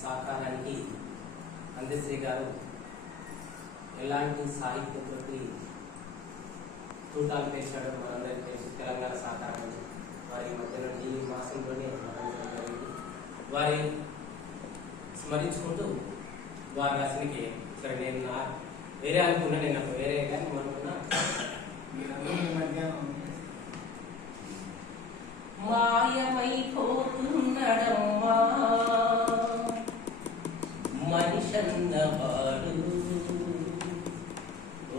సాకారానికి అందశ్రీ గారు ఎలాంటి సాహిత్యంతో తూటాలు పేర్చాడో మనందరికీ తెలుసు. తెలంగాణ సాకారం వారి మధ్య నుండి ఈ మాసంలోనే వారి స్మరించుకుంటూ వారు రాసినకి ఇక్కడ నేను వేరే అనుకున్నా, నేను అప్పుడు వేరే కానీ అనుకున్నా మాయమైపోతున్నడమ్మా మనిషన్నవాడు,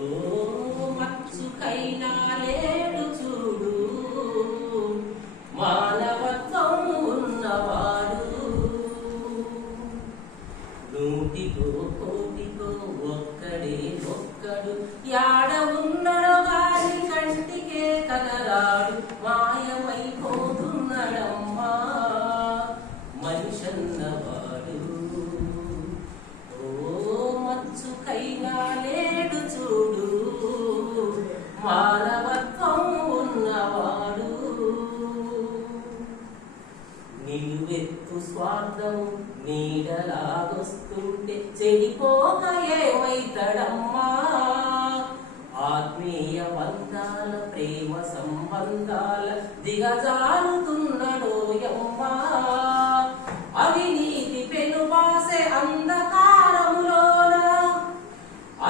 ఓ మచ్చుకైనా లేడు చూడు మానవత్వం ఉన్నవాడు. నూటికో కోటికో ఒక్కడే ఒక్కడు, యాడ ఉన్నడో గాని కంటికే కనరాడు. మాయమైపోతున్నడమ్మా మనిషన్నవాడు, ఓ మచ్చుకైనా లేడు చూడు మానవత్వం ఉన్నవాడు. నిలువెత్తు స్వార్థం నీడలాగొస్తుంటే చెడిపోక ఏమైతడమ్మా. ఆత్మీయ బంధాల ప్రేమ సంబంధాల దిగజారుతున్నడోయమ్మా. అవినీతి పెనుబాసే అంధకారములోన,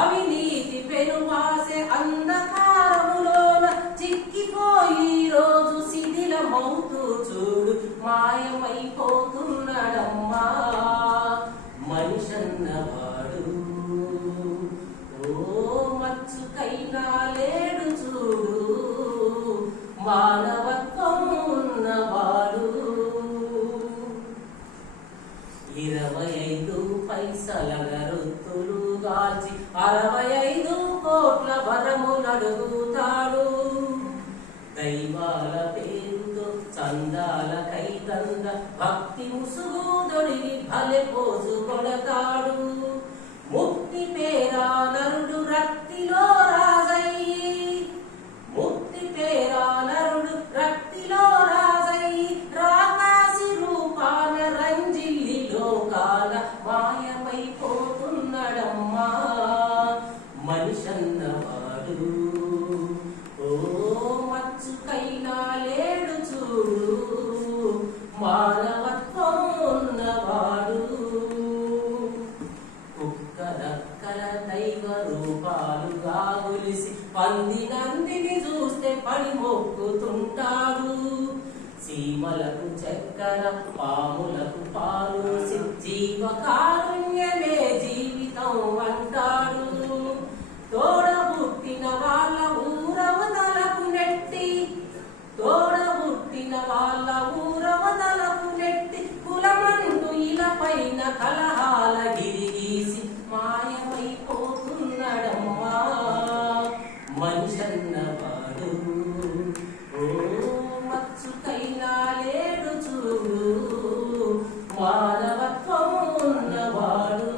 అవినీతి పెనుబాసే అంధకారములోన చిక్కిపోయి రోజు శిథిలమవుతూ చూడు మాయమైపోతున్నడమ్మా మనిషన్నవాడు, ఓ మచ్చుకైనా లేడు చూడు మానవత్వం ఉన్నవాడు. 25 పైసల గరుత్తులు గాల్చి 65 కోట్ల వరములడుగుతాడు. దైవాల పేరుతో చందాల కైతంద భక్తి ముసుగు దొడిగి భలే పోజు కొడతాడు. ముక్తి పేరా నరుడు రక్తిలో రాజయ్యి, ముక్తి పేరా నరుడు రక్తిలో రాజయ్యి రాకాసి రూపాన రంజిల్లి లోకాల మాయమైపోతున్నడమ్మా మనిషన్నవాడు, ఓ మచ్చుకైనా లేడు చూడు మానవత్వం ఉన్నవాడు. కుక్కరక్కల దైవ రూపాలుగా గులిసి పందినందిని చూస్తే పడి మొక్కుతుంటాడు. సీమలకు చక్కెర పాములకు పాలుసి జీవకారుణ్యమే జీవితం అంటాడు. తోడబుట్టిన వాళ్ళ ఊరవతలకు నెట్టి, తోడబుట్టిన వాళ్ళ ఊరవతలకు నెట్టి కులమందు ఇలపైన కలహాల గిరిగీసి మాయమైపోతున్నడమ్మా మనిషన్నవాడు, ఓ మచ్చుకైనా లేడు చూడు మానవత్వం ఉన్నవాడు.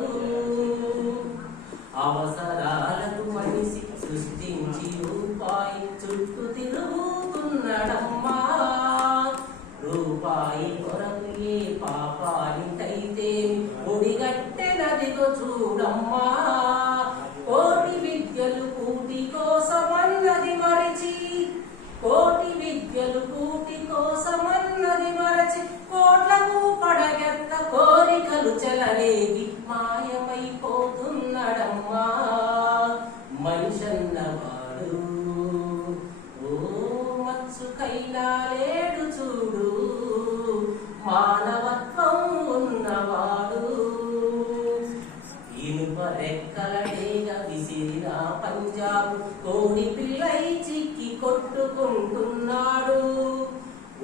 అవసరాలకు మనిషి సృష్టించి రూపాయి చుట్టూ తిరుగుతున్నడమ్మా. రూపాయి కొరకు ఏ పాపానికైతే ముడిగట్టెనదిగో చూడమ్మా. కోటి విద్యలు కూటి కోసమన్నది మరచి, కోటి విద్యలు కూటి కోసమన్నది మరచి కోట్లకు పడగెత్త కోరికలు చెలరేగి మాయమైపోతున్నడమ్మా మనిషన్నవాడు, ఓ మచ్చుకైనా లేడు చూడు మానవత్వం ఉన్నవాడు. ఇనుప రెక్కల డేగ విసిరిన పంజాబు కోడి పిల్లై చిక్కి కొట్టుకుంటున్నాడు.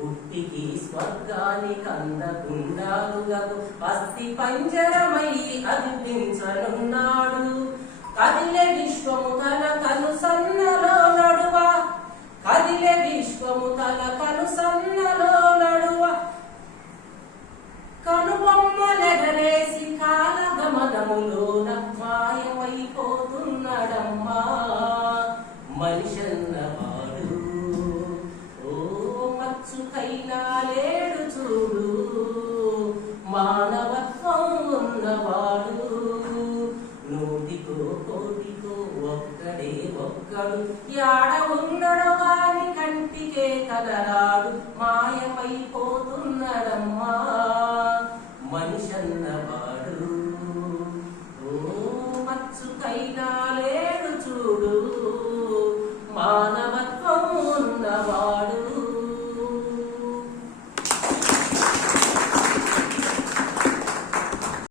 ఉట్టికి స్వర్గానికి అందకుండాలులకు అస్థి పంజరమై అనిపించనున్నాడు. కదిలే విశ్వము తన కనుసన్నలో నడువ, కదిలే విశ్వము తన కనుసన్నలో నడువ కనుబొమ్మలెగరేసి కాలగమనములోన మాయమైపోతున్నడమ్మా మనిషన్నవాడు, ఓ మచ్చుకైనా లేడు చూడు మానవత్వం ఉన్నవాడు నూటికో కోటికో ఒక్కడే ఒక్కడు యాడ ఉన్నడు వాని కంటికే కదలాడు మాయమైపోతున్నడమ్మా మనిషన్నవాడు